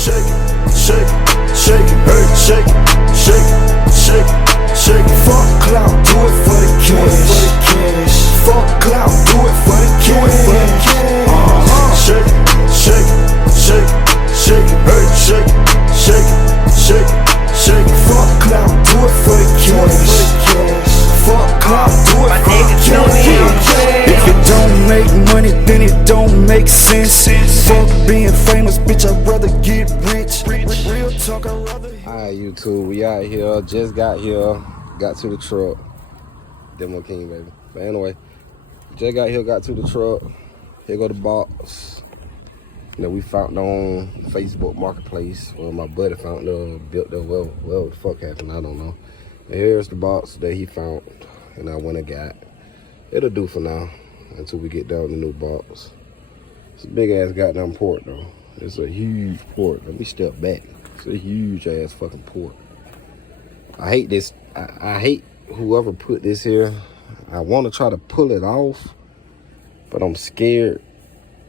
shake it, shake it, shake it, hey, shake it, shake it, shake it, shake it. Fuck clout, do it for the cash. Fuck clout, do it for the cash. Shake it, shake it, shake it, shake it, hey, shake it, shake it, shake it, shake it. Fuck clout, do it for the cash. Fuck clout, do it for the cash. If it don't make money, then it don't make sense. Fuck being famous, bitch, I'd rather get rich. Real talk, I'd rather. Alright, YouTube, we out here. Just got here. Got to the truck. Demo King, baby. But anyway, just got here, got to the truck. Here go the box that we found on Facebook Marketplace. Well, my buddy found built the well, the fuck happened, I don't know. And here's the box that he found, and I went and got. It'll do for now until we get down the new box. It's a big ass goddamn port though. It's a huge port. Let me step back. It's a huge ass fucking port. I hate this. I hate whoever put this here. I want to try to pull it off, but I'm scared,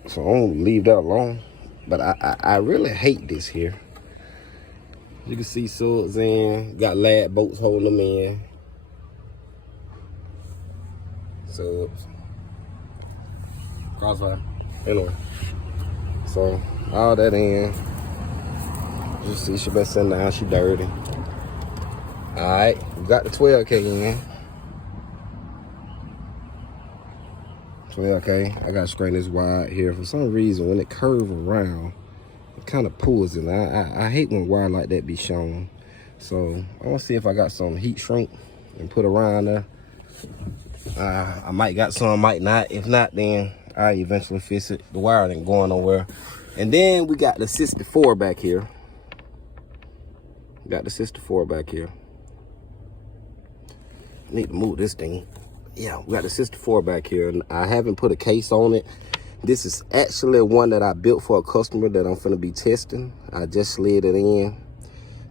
so I won't leave that alone. But I really hate this here. You can see swords in, got lad boats holding them in. Swords. Crossfire. Anyway. So, all that in. You see she been sitting down, she dirty. Alright, we got the 12K in. 12K. I gotta straighten this wire here. For some reason, when it curves around, it kind of pulls it. I hate when wire like that be shown. So I want to see if I got some heat shrink and put around there. I might got some, might not. If not, then I eventually fix it. The wire ain't going nowhere. And then we got the 64 back here. Got the 64 back here. I need to move this thing. Yeah, we got the 64 back here, and I haven't put a case on it. This is actually one that I built for a customer that I'm finna be testing. I just slid it in.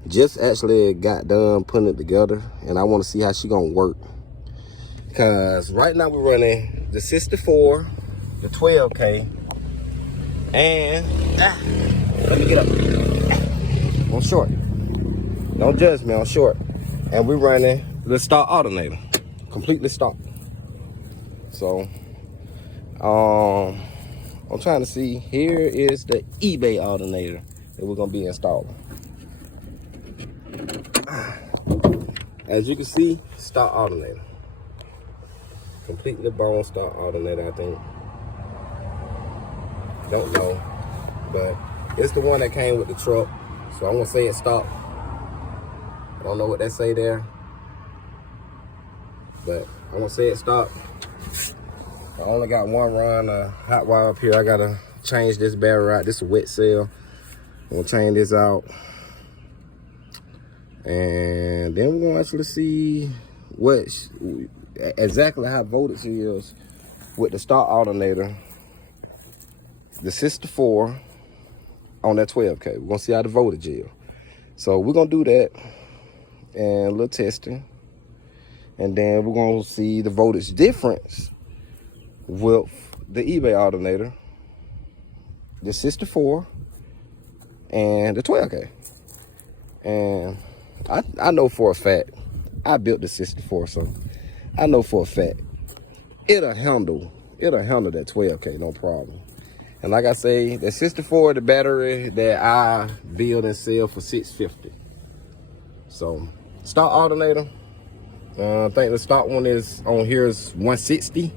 Just actually got done putting it together, and I want to see how she gonna work. Cause right now we're running the 64, the 12K, and let me get up. I'm short. Don't judge me, I'm short. And we're running the stock alternator, completely stock. So, I'm trying to see, here is the eBay alternator that we're gonna be installing. As you can see, stock alternator. Completely bone stock alternator, I think. Don't know, but it's the one that came with the truck. So I'm gonna say it's stock. I don't know what they say there, but I'm gonna say it's stock. I only got one run of hot wire up here. I gotta change this battery out. This is a wet cell. I'm gonna change this out. And then we're gonna actually see what exactly how voltage is with the stock alternator, the 64 on that 12K. We're gonna see how the voltage is. So we're gonna do that and a little testing. And then we're gonna see the voltage difference with the eBay alternator, the 64 and the 12K. And I know for a fact, I built the 64, so I know for a fact it'll handle that 12K, no problem. And like I say, the 64, the battery that I build and sell for $650. So stock alternator, I think the stock one is on here is 160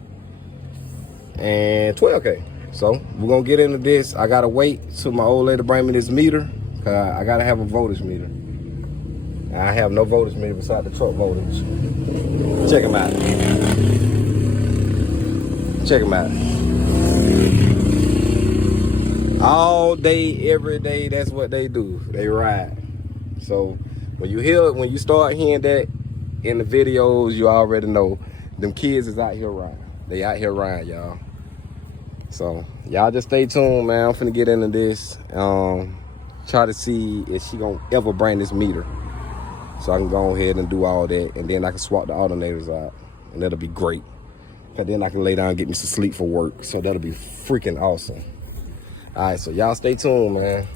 and 12K. So we're gonna get into this. I gotta wait till my old lady bring me this meter, cause I gotta have a voltage meter. I have no voltage meter beside the truck voltage. Check them out. Check them out. All day, every day, that's what they do. They ride. So when you start hearing that in the videos, you already know them kids is out here riding. They out here riding, y'all. So y'all just stay tuned, man. I'm finna get into this. Try to see if she gonna ever bring this meter, so I can go ahead and do all that, and then I can swap the alternators out, and that'll be great. Cause then I can lay down and get me some sleep for work. So that'll be freaking awesome. All right, so y'all stay tuned, man.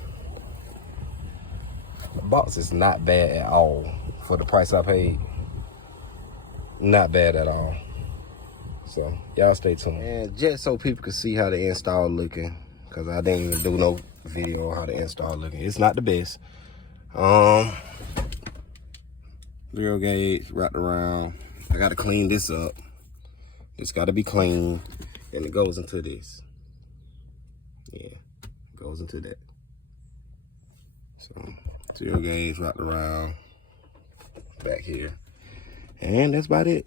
The box is not bad at all for the price I paid. Not bad at all. So y'all stay tuned. And just so people can see how the install looking, cause I didn't even do no video on how the install looking. It's not the best. 0 gauge wrapped around. I gotta clean this up. It's gotta be clean. And it goes into this. Yeah, it goes into that. So 0 gauge wrapped around back here. And that's about it.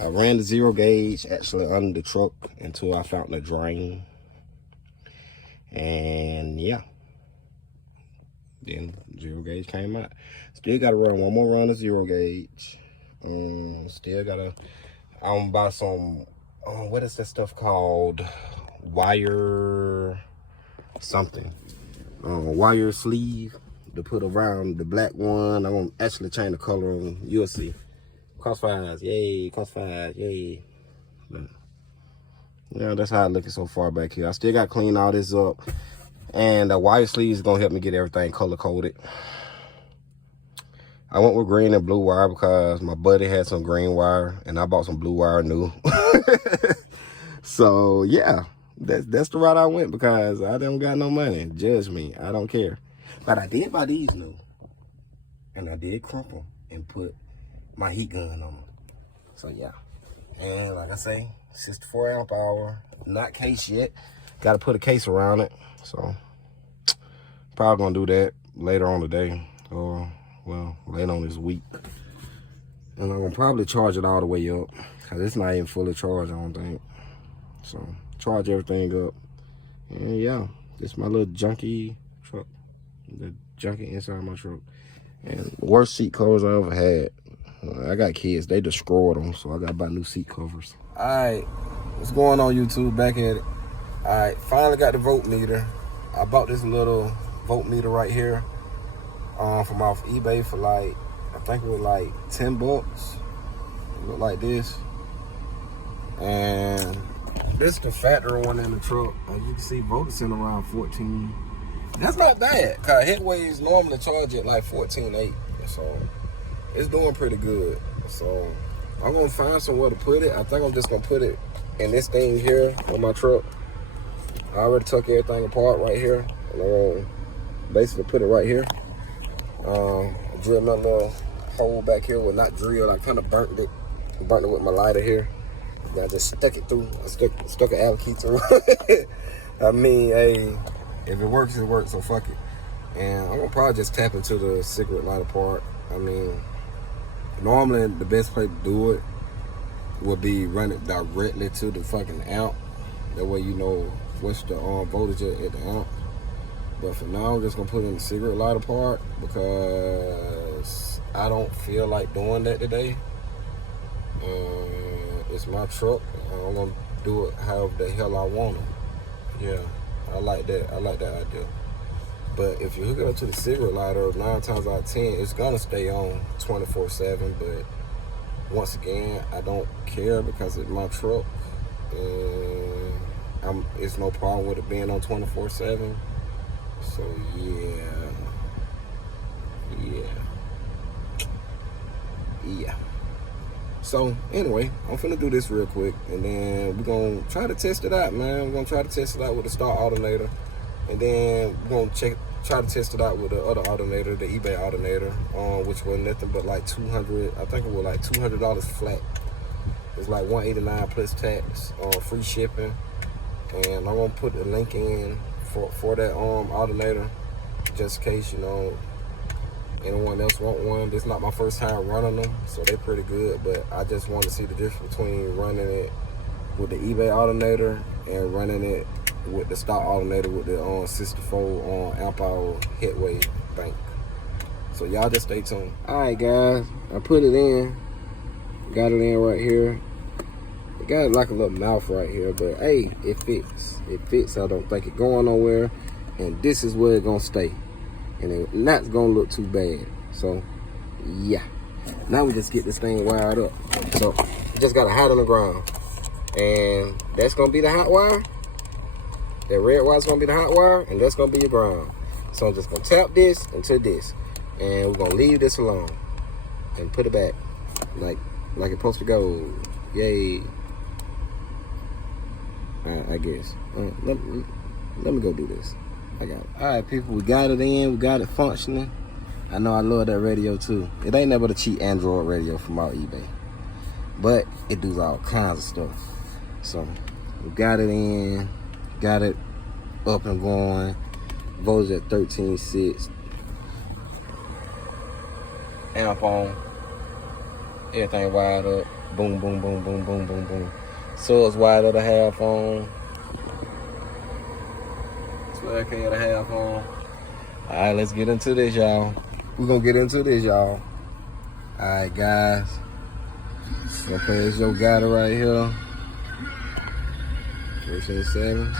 I ran the 0 gauge actually under the truck until I found the drain. And yeah. Then 0 gauge came out. Still gotta run one more run of 0 gauge. Still gotta, I'm buy some, what is that stuff called? Wire something. Wire sleeve to put around the black one. I'm gonna actually change the color on, you'll see. Crossfires, yay, crossfires, yay. But yeah, that's how it's looking so far back here. I still got to clean all this up. And the wire sleeve is gonna help me get everything color coded. I went with green and blue wire because my buddy had some green wire and I bought some blue wire new. So yeah, that's the route I went because I don't got no money. Judge me, I don't care. But I did buy these new. And I did crump them and put my heat gun on them. So yeah. And like I say, 64 amp hour, not case yet. Got to put a case around it. So probably gonna do that later on today, or well, later on this week. And I'm gonna probably charge it all the way up because it's not even fully charged, I don't think. So charge everything up. And yeah, this is my little junky truck, the junky inside my truck. And worst seat covers I ever had. I got kids, they destroyed them, so I gotta buy new seat covers. All right, what's going on, YouTube? Back at it. All right, finally got the voltmeter. I bought this little voltmeter right here from off eBay for like, I think it was like 10 bucks. It looked like this. And this is the factory one in the truck. As you can see, voltage in around 14. That's not bad, cause headways normally charge at like 14.8. So it's doing pretty good. So I'm gonna find somewhere to put it. I think I'm just gonna put it in this thing here on my truck. I already took everything apart right here. And I'm gonna basically put it right here. Drilled my little hole back here. Well, not drilled, I kind of burnt it. Burnt it with my lighter here. And I just stuck it through. I stuck an Allen key through. I mean, hey, if it works, it works, so fuck it. And I'm gonna probably just tap into the cigarette lighter part. I mean, normally the best place to do it would be run it directly to the fucking amp. That way you know what's the voltage at the amp. But for now, I'm just gonna put in the cigarette lighter part because I don't feel like doing that today. It's my truck. I'm gonna do it however the hell I want it. Yeah, I like that. I like that idea. But if you hook it up to the cigarette lighter, 9 times out of 10, it's gonna stay on 24/7. But once again, I don't care because it's my truck. And it's no problem with it being on 24/7. So yeah. So anyway, I'm finna do this real quick, and then we're gonna try to test it out, man. We're gonna try to test it out with the Star Alternator, and then we're gonna try to test it out with the other alternator, the eBay alternator, which was nothing but like $200. I think it was like $200 flat. It's like $189 plus tax, free shipping. And I'm gonna put the link in for that alternator, just in case, you know, anyone else want one. This is not my first time running them, so they're pretty good. But I just want to see the difference between running it with the eBay alternator and running it with the stock alternator with the 64 amp hour headway bank. So y'all just stay tuned. All right, guys, I put it in. Got it in right here. It got like a little mouth right here, but hey, it fits. It fits. I don't think it going nowhere, and this is where it's gonna stay, and it's not gonna look too bad. So yeah, now we just get this thing wired up. So we just got a hot on the ground, and that's gonna be the hot wire. That red wire's gonna be the hot wire, and that's gonna be your ground. So I'm just gonna tap this into this, and we're gonna leave this alone and put it back like it's supposed to go. Yay! I guess. Let me go do this. I got it. All right, people, we got it in. We got it functioning. I know I love that radio too. It ain't never the cheap Android radio from our eBay, but it does all kinds of stuff. So we got it in, got it up and going. Voltage at 13.6. Amp on. Everything wired up. Boom, boom, boom, boom, boom, boom, boom. So it's wired at a half on. 12K at a half on. All right, let's get into this, y'all. We're gonna get into this, y'all. All right, guys. Okay, this your guy right here. 13.7.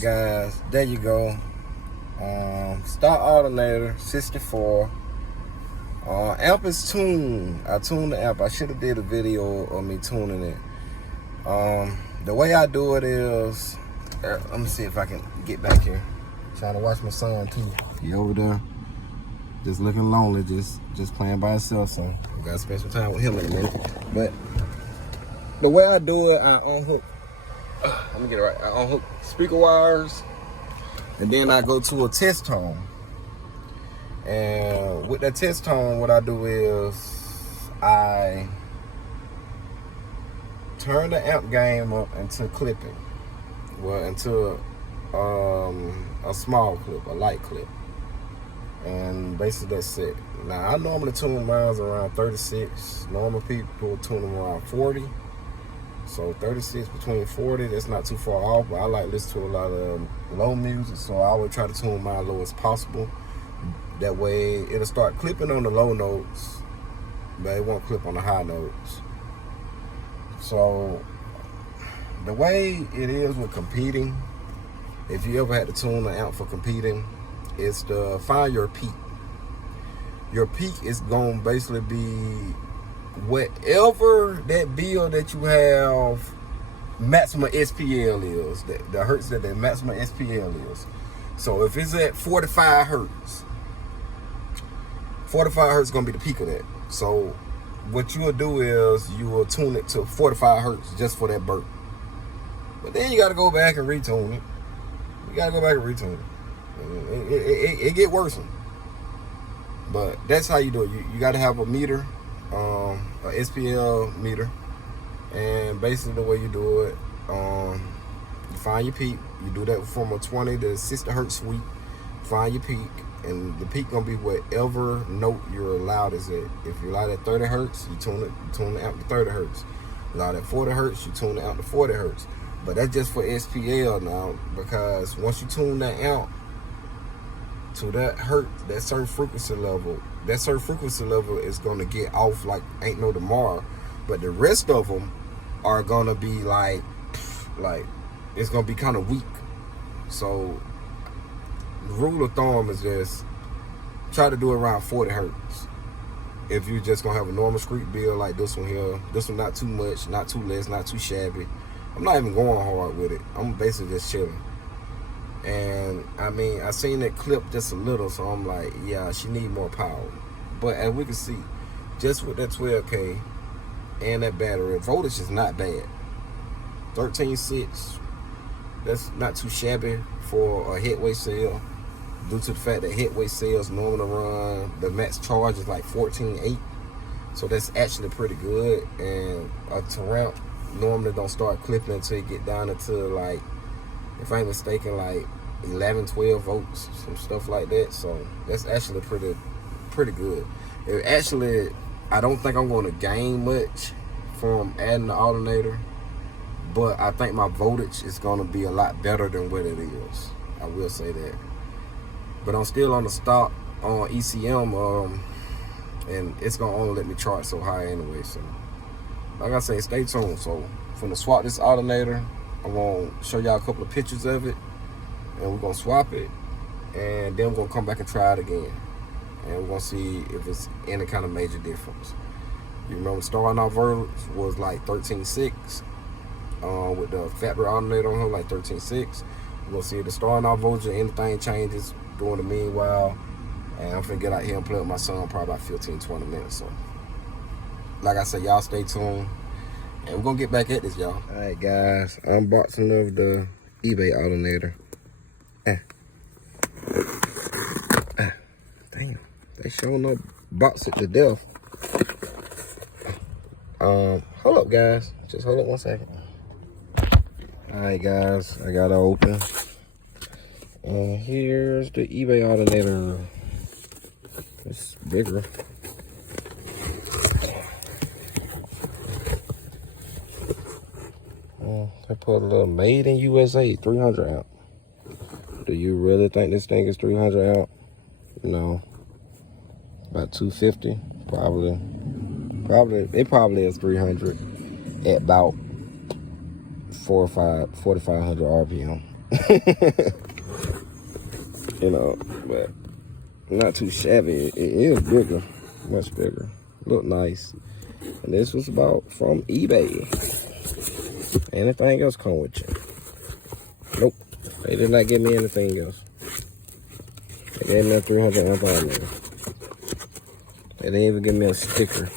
Guys, there you go. Start alternator 64. Amp is tuned. I tuned the amp. I should have did a video of me tuning it. The way I do it is, let me see if I can get back here. Trying to watch my son too. He over there, just looking lonely, just playing by himself. So I gotta spend some time with him in a minute. But the way I do it, I unhook. Let me get it right. I unhook speaker wires, and then I go to a test tone. And with that test tone, what I do is I turn the amp gain up into clipping. Well, into a small clip, a light clip. And basically that's it. Now, I normally tune mine around 36. Normal people tune them around 40. So 36 between 40, that's not too far off, but I like to listen to a lot of low music, so I always try to tune mine low as possible. That way it'll start clipping on the low notes, but it won't clip on the high notes. So the way it is with competing, if you ever had to tune the amp for competing, is to find your peak. Your peak is going to basically be whatever that bill that you have maximum SPL is, the hertz that the maximum SPL is. So if it's at 45 hertz, 45 hertz is going to be the peak of that. So what you will do is you will tune it to 45 hertz just for that burp. But then you got to go back and retune it. You got to go back and retune it. It get worse. But that's how you do it. You got to have a meter, a SPL meter. And basically the way you do it, you find your peak. You do that from a 20 to 60 hertz sweep. Find your peak, and the peak gonna be whatever note you're allowed is at. If you're allowed at 30 hertz, you tune the amp to 30 hertz. Allowed at 40 hertz, you tune the amp to 40 hertz. But that's just for SPL now, because once you tune that amp to that that certain frequency level, is gonna get off like ain't no tomorrow. But the rest of them are gonna be like it's gonna be kind of weak. So the rule of thumb is just try to do around 40 hertz. If you're just gonna have a normal street bill like this one here, this one not too much, not too less, not too shabby. I'm not even going hard with it. I'm basically just chilling. And I mean, I seen it clip just a little, so I'm like, yeah, she need more power. But as we can see, just with that 12K and that battery, voltage is not bad. 13.6, that's not too shabby for a headway cell, due to the fact that headway cells normally run, the max charge is like 14.8. So that's actually pretty good. And a taramp normally don't start clipping until you get down into, like, if I ain't mistaken, like 11, 12 volts, some stuff like that. So that's actually pretty good. It actually, I don't think I'm going to gain much from adding the alternator, but I think my voltage is going to be a lot better than what it is. I will say that. But I'm still on the stock on ECM, and it's going to only let me charge so high anyway. So like I say, stay tuned. So from the swap this alternator, I'm going to show y'all a couple of pictures of it, and we're going to swap it, and then we're going to come back and try it again, and we're going to see if it's any kind of major difference. You remember starting off voltage was like 13.6, with the factory alternator on here, like 13.6. We're going to see if the starting off voltage or anything changes during the meanwhile, and I'm finna get out here and play with my son probably about 15-20 minutes. So like I said, y'all stay tuned, and we're gonna get back at this, y'all. All right, guys, unboxing of the eBay alternator. Damn, they showing up box it to death. Hold up, guys. Just hold up 1 second. All right, guys, I got it open. And here's the eBay alternator. It's bigger. They put a little made in USA 300 amp. Do you really think this thing is 300 amp? No. About 250, probably. It probably is 300 at about 4,500 RPM. You know, but not too shabby. It is bigger, much bigger. Look nice. And this was about from eBay. Anything else come with you? Nope. They did not give me anything else. They gave me a 300 amp alternator. They didn't even give me a sticker.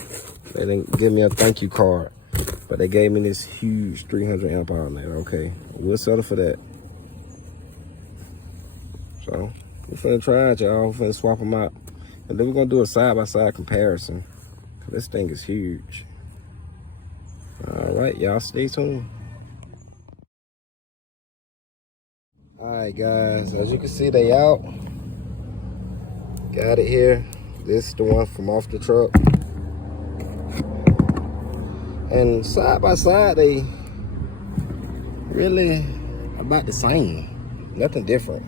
They didn't give me a thank you card. But they gave me this huge 300 amp alternator. Okay, we'll settle for that. So we're finna try it, y'all. We're finna swap them out. And then we're gonna do a side-by-side comparison. This thing is huge. All right, y'all stay tuned. All right, guys, as you can see, they out. Got it here. This is the one from off the truck. And side by side, they really about the same. Nothing different.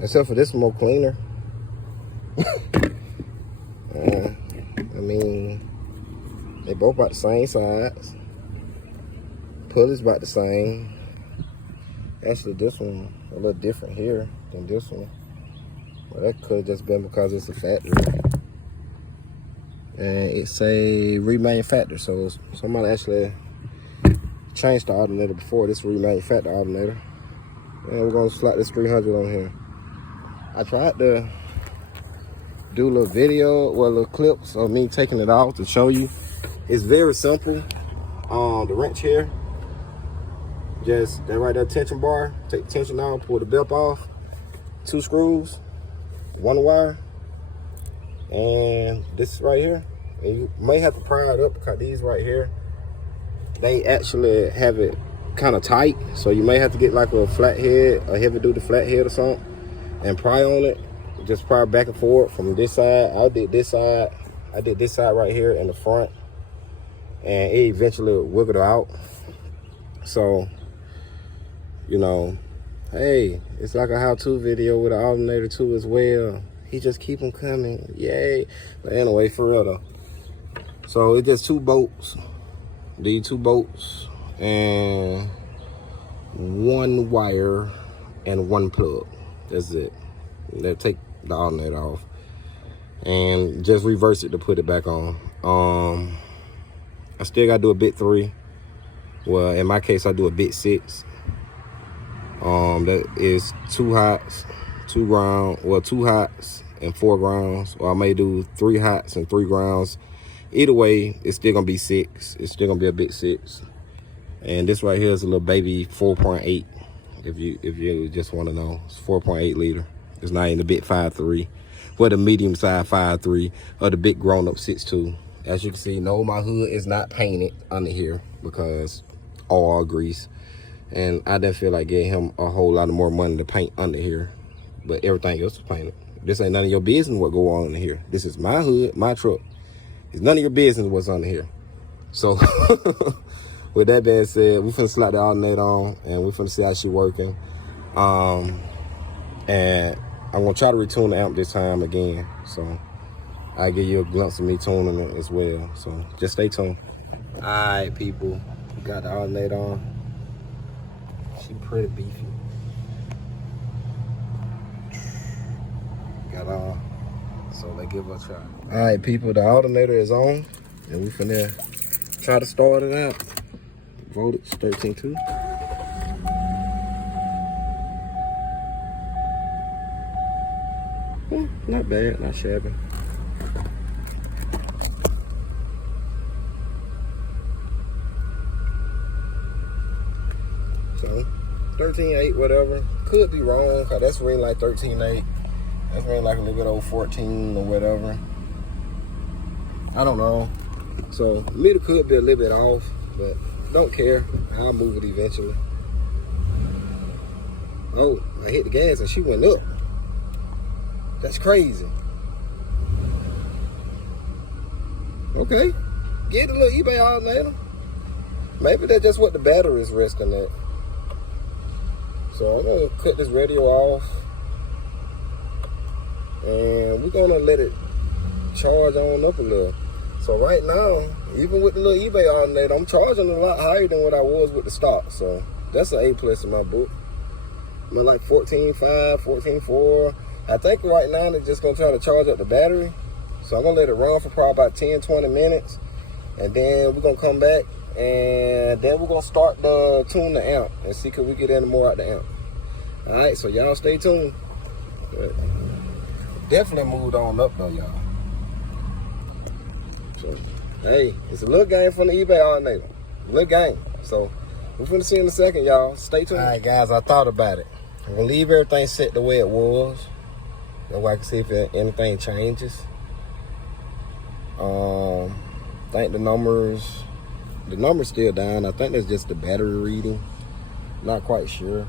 Except for this one more cleaner. I mean, they both about the same size. Pulley's about the same. Actually, this one a little different here than this one. Well, that could have just been because it's a factory. And it's a remanufactured, so somebody actually changed the alternator before this remanufactured alternator. And we're gonna slap this 300 on here. I tried to do a little video, well, little clips of me taking it off to show you. It's very simple. The wrench here, just that right there tension bar. Take the tension out, pull the belt off. 2 screws, 1 wire, and this right here And you may have to pry it up because these right here, they actually have it kind of tight. So you may have to get like a flathead, a heavy duty flathead or something, and pry on it. Just pry back and forth from this side. I did this side right here in the front, and it eventually wiggled out. So, you know, hey, it's like a how-to video with an alternator too as well. He just keep them coming, yay. But anyway, for real though. So it's just 2 bolts, these 2 bolts, and 1 wire and 1 plug. That's it. They'll take the alternator off and just reverse it to put it back on. I still gotta do a bit 3. Well, in my case, I do a bit 6. That is 2 hots, 2 ground, well, 2 hots and 4 grounds, or I may do 3 hots and 3 grounds. Either way, it's still gonna be 6. It's still gonna be a bit 6. And this right here is a little baby 4.8. If you just want to know, it's 4.8 liter. It's not in the big 5.3, or the medium side 5.3, or the big grown up 6.2. As you can see, no, my hood is not painted under here because all grease. And I didn't feel like getting him a whole lot of more money to paint under here, but everything else is painted. This ain't none of your business what go on in here. This is my hood, my truck. It's none of your business what's under here. So with that being said, we finna slap the alternator on and we finna see how she working. And I'm gonna try to retune the amp this time again. So I'll give you a glimpse of me tuning it as well. So just stay tuned. All right, people, got the alternator on. She pretty beefy. Got on. So let's give her a try. All right, people, the alternator is on, and we finna try to start it out. Voltage 13.2. Not bad, not shabby. So 13.8, whatever. Could be wrong, cause that's ring like 13.8. That's ring like a little bit over 14 or whatever. I don't know. So meter could be a little bit off, but don't care. I'll move it eventually. Oh, I hit the gas and she went up. That's crazy. Okay, get a little eBay alternator. Maybe that's just what the battery is resting at. So I'm gonna cut this radio off, and we're gonna let it charge on up a little. So right now, even with the little eBay alternator, I'm charging a lot higher than what I was with the stock. So that's an A+ in my book. I'm at like 14.5, 14.4. I think right now they're just gonna try to charge up the battery. So I'm gonna let it run for probably about 10, 20 minutes. And then we're gonna come back and then we're gonna start the tune the amp and see could we get any more out the amp. All right, so y'all stay tuned. Definitely moved on up though, y'all. So, hey, it's a little game from the eBay alternator. Little game. So we're finna see in a second, y'all. Stay tuned. All right, guys, I thought about it. I'm gonna leave everything set the way it was. That way I can see if anything changes. I think the number's still down. I think that's just the battery reading. Not quite sure.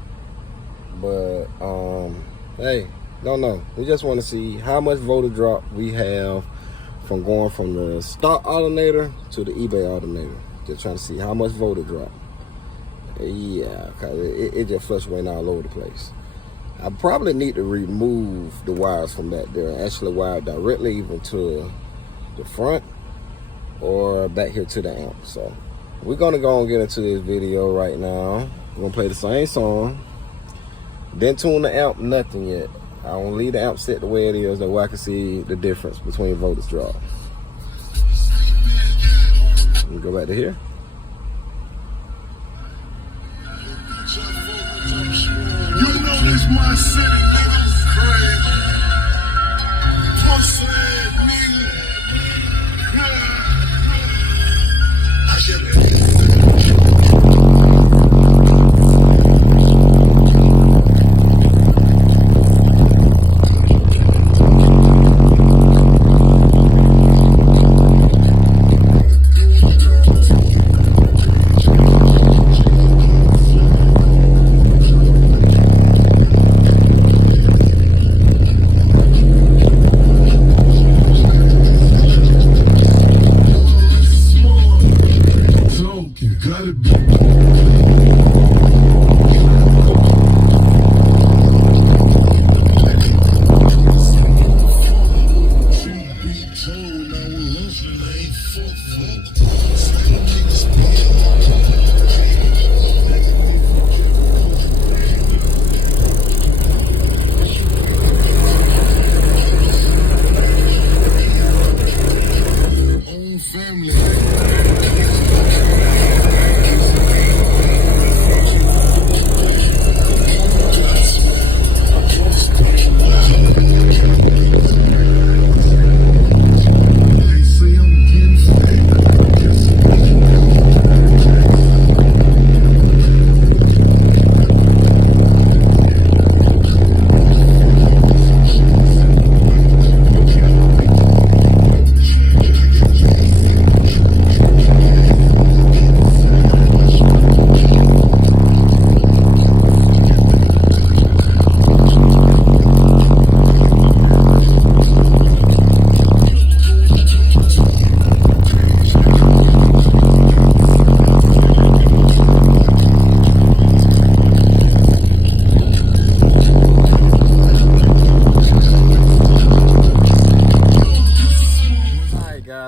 But hey, don't know. We just want to see how much voltage drop we have from going from the stock alternator to the eBay alternator. Just trying to see how much voltage drop. Yeah, cause it just fluctuating all over the place. I probably need to remove the wires from back there and actually wire directly even to the front or back here to the amp. So we're gonna go and get into this video right now. We're gonna play the same song. Didn't tune the amp, nothing yet. I want to leave the amp set the way it is, that way I can see the difference between voltage drop. Let me go back to here. You know this my city, nigga. Crazy. Pussy, nigga. I should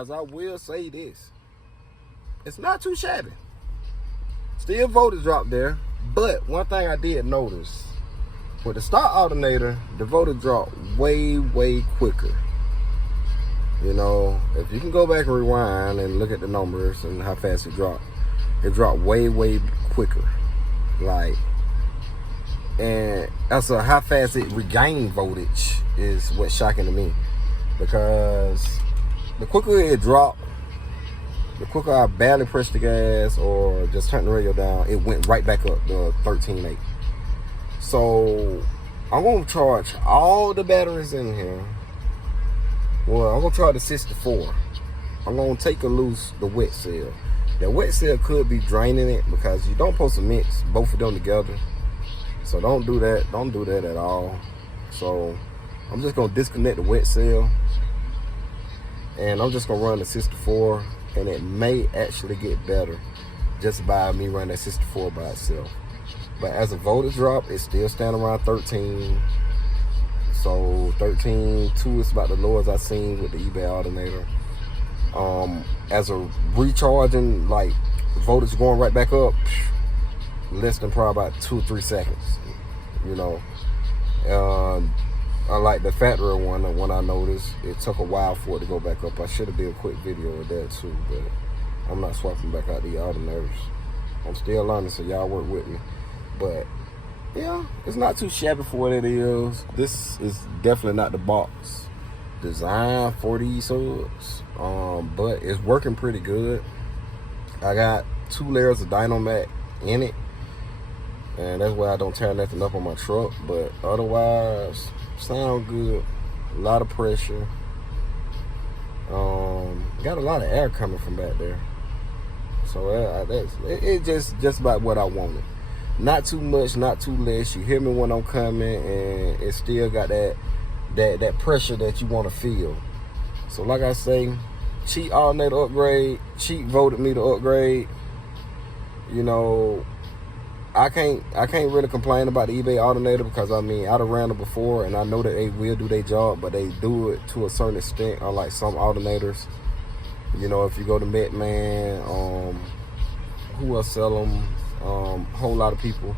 I will say this. It's not too shabby. Still voltage drop there. But one thing I did notice, with the stock alternator, the voltage drop way, way quicker. You know, if you can go back and rewind and look at the numbers and how fast it dropped way, way quicker. Like, and also how fast it regained voltage is what's shocking to me. Because the quicker it dropped, the quicker I barely pressed the gas or just turned the radio down, it went right back up to 13.8. So I'm gonna charge all the batteries in here. Well, I'm gonna try the 64. I'm gonna take a loose the wet cell. The wet cell could be draining it because you don't supposed to mix both of them together. So don't do that. Don't do that at all. So I'm just gonna disconnect the wet cell. And I'm just gonna run the 64, and it may actually get better just by me running that 64 by itself. But as a voltage drop, it's still standing around 13. So 13.2 is about the lowest I've seen with the eBay alternator. As a recharging, like voltage going right back up, less than probably about 2-3 seconds. You know. Unlike the factory one, the one I noticed, it took a while for it to go back up. I should have did a quick video of that too, but I'm not swapping back out the alternators. I'm still learning, so y'all work with me. But yeah, it's not too shabby for what it is. This is definitely not the box design for these subs, but it's working pretty good. I got 2 layers of Dynamat in it, and that's why I don't tear nothing up on my truck. But otherwise, sound good. A lot of pressure. Got a lot of air coming from back there. So it's just about what I wanted. Not too much, not too less. You hear me when I'm coming, and it still got that pressure that you want to feel. So like I say, cheap alternator upgrade. Cheap voted me to upgrade. You know, I can't really complain about the eBay alternator because I mean I done ran them before, and I know that they will do their job, but they do it to a certain extent. Unlike some alternators, you know, if you go to Metman, who else sell them? Whole lot of people.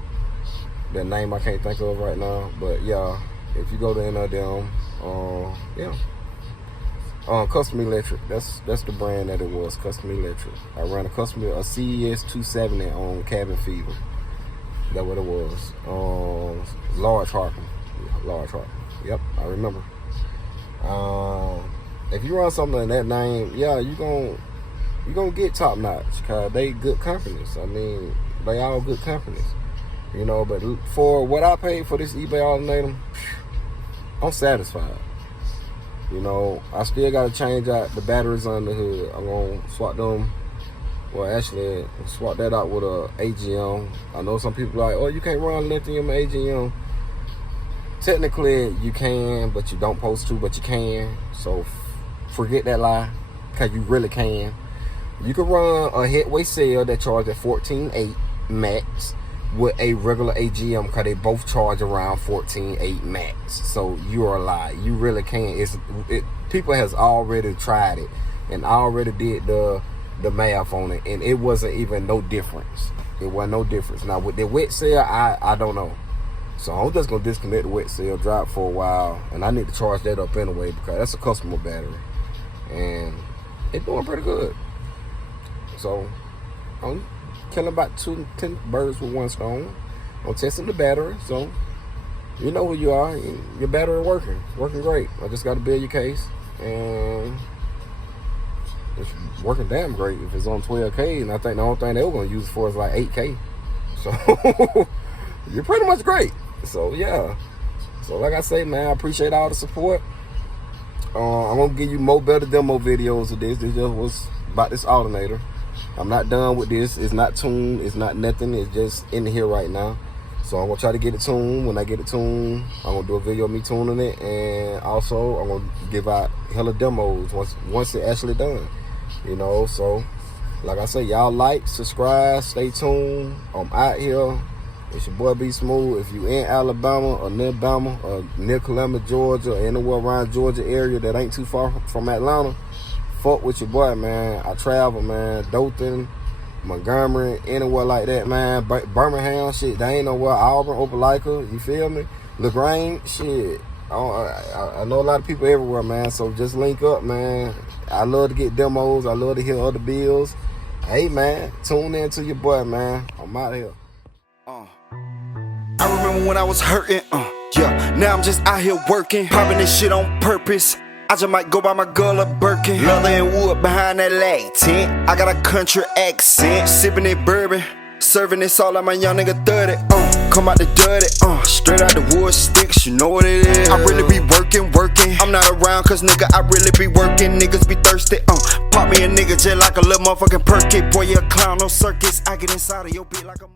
Their name I can't think of right now, but yeah, if you go to any of them, yeah. Custom Electric, that's the brand that it was, Custom Electric. I ran a CES 270 on cabin fever. That's what it was. Large Harkin. Large Harkin. Yep, I remember. If you run something in that name, yeah, you gonna get top notch because they good companies. I mean, they all good companies. You know, but for what I paid for this eBay alternator, I'm satisfied. You know, I still got to change out the batteries on the hood. I'm going to swap them. Well, actually, swap that out with a AGM. I know some people are like, oh, you can't run lithium AGM. Technically, you can, but you don't supposed to, but you can. So, forget that lie, because you really can. You can run a headway cell that charges at 14.8 max with a regular AGM, because they both charge around 14.8 max. So you are a lie. You really can. People has already tried it and already did the math on it, and it wasn't even no difference. It wasn't no difference. Now with the wet cell, I don't know. So I'm just gonna disconnect the wet cell, drop for a while, and I need to charge that up anyway because that's a customer battery. And it's doing pretty good. So I'm killing about 10 birds with one stone. I'm testing the battery, so you know who you are. Your battery working great. I just got to build your case, and it's working damn great. If it's on 12K, and I think the only thing they were gonna use it for is like 8K. So you're pretty much great. So yeah. So like I say, man, I appreciate all the support. I'm gonna give you more better demo videos of this. This just was about this alternator. I'm not done with this. It's not tuned. It's not nothing. It's just in here right now. So I'm gonna try to get it tuned. When I get it tuned, I'm gonna do a video of me tuning it, and also I'm gonna give out hella demos once it's actually done. You know, so like I say, y'all like, subscribe, stay tuned. I'm out here. It's your boy B Smooth. If you in Alabama or near Bama or near Columbia, Georgia, or anywhere around Georgia area that ain't too far from Atlanta, fuck with your boy, man. I travel, man. Dothan, Montgomery, anywhere like that, man. Birmingham, shit, they ain't nowhere. Auburn, Opelika, you feel me? LaGrange, shit. I know a lot of people everywhere, man. So just link up, man. I love to get demos. I love to hear other bills. Hey, man, tune in to your boy, man. I'm out here. I remember when I was hurting, yeah. Now I'm just out here working, popping this shit on purpose. I just might go buy my girl a Birkin. Leather and wood behind that leg tent. I got a country accent, sipping it bourbon, serving this all like my young nigga 30. Come out the dirty, straight out the wood sticks, you know what it is. I really be working. I'm not around cause nigga, I really be working. Niggas be thirsty, pop me a nigga just like a little motherfucking perky. Boy, you a clown, no circus. I get inside of your beat like a